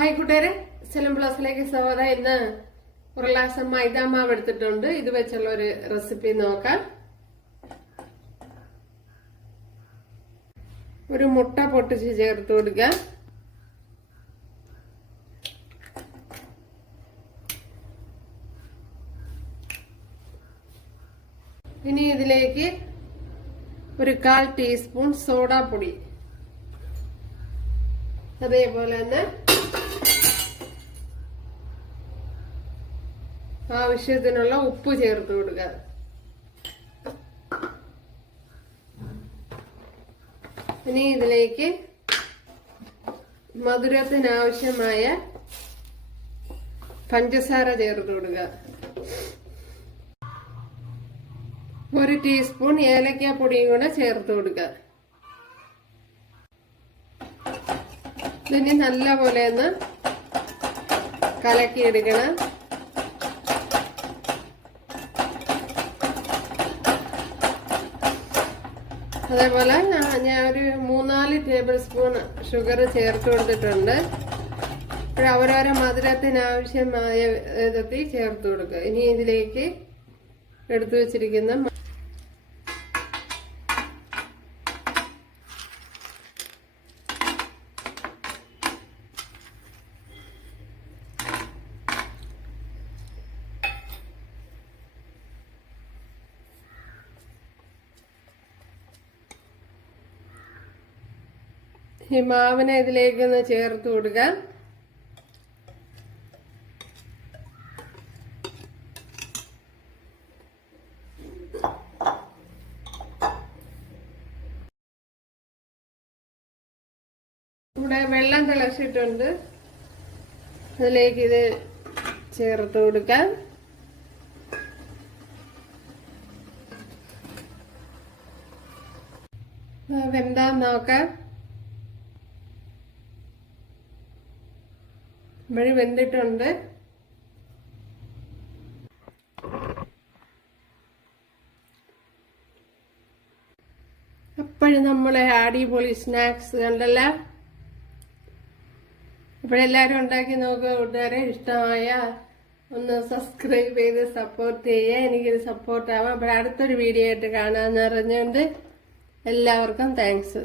Hi കൂട്ടുകാരെ, സെലം ബ്ലോസിലേക്ക് സ്വാഗതം. ഇന്ന് ഒരു ഗ്ലാസ് മൈദാമാവ് എടുത്തിട്ടുണ്ട്. ഇത് വെച്ചുള്ള ഒരു റെസിപ്പി നോക്കാം. ഒരു മുട്ട പൊട്ടിച്ച് ചേർത്ത് കൊടുക്കാം. ഇനി ഇതിലേക്ക് ഒരു 1/4 ടീസ്പൂൺ സോഡാപ്പൊടി, അതേപോലെ തന്നെ ആവശ്യത്തിനുള്ള ഉപ്പ് ചേർത്ത് കൊടുക്കുക. ഇനി ഇതിലേക്ക് മധുരത്തിനാവശ്യമായ പഞ്ചസാര ചേർത്ത് കൊടുക്കുക. 1 ടീസ്പൂൺ ഏലക്കാപ്പൊടിയും കൂടെ ചേർത്ത് കൊടുക്കുക. ഇതിനി നല്ലപോലെ ഒന്ന് കലക്കിയെടുക്കണം. അതേപോലെ ഞാൻ ഒരു 3-4 ടേബിൾ സ്പൂൺ ഷുഗർ ചേർത്ത് കൊടുത്തിട്ടുണ്ട്. അവരവരെ മധുരത്തിനാവശ്യമായ വിധത്തിൽ ചേർത്ത് കൊടുക്കുക. ഇനി ഇതിലേക്ക് എടുത്തു വെച്ചിരിക്കുന്ന ഈ മാവിനെ ഇതിലേക്കൊന്ന് ചേർത്ത് കൊടുക്കാം. ഇവിടെ വെള്ളം തിളച്ചിട്ടുണ്ട്. അതിലേക്ക് ഇത് ചേർത്ത് കൊടുക്കാം. വെന്താന്ന് നോക്കാം. വഴി വെന്തിട്ടുണ്ട്. അപ്പോഴും നമ്മളെ അടിപൊളി സ്നാക്സ് കണ്ടല്ല. അപ്പോഴെല്ലാരും ഉണ്ടാക്കി നോക്കുക കൂട്ടുകാരെ. ഇഷ്ടമായ ഒന്ന് സബ്സ്ക്രൈബ് ചെയ്ത് സപ്പോർട്ട് ചെയ്യുക. എനിക്കൊരു സപ്പോർട്ട് ആവാം. അപ്പോൾ അടുത്തൊരു വീഡിയോ ആയിട്ട് കാണാമെന്ന് അറിഞ്ഞുകൊണ്ട് എല്ലാവർക്കും താങ്ക്സ്.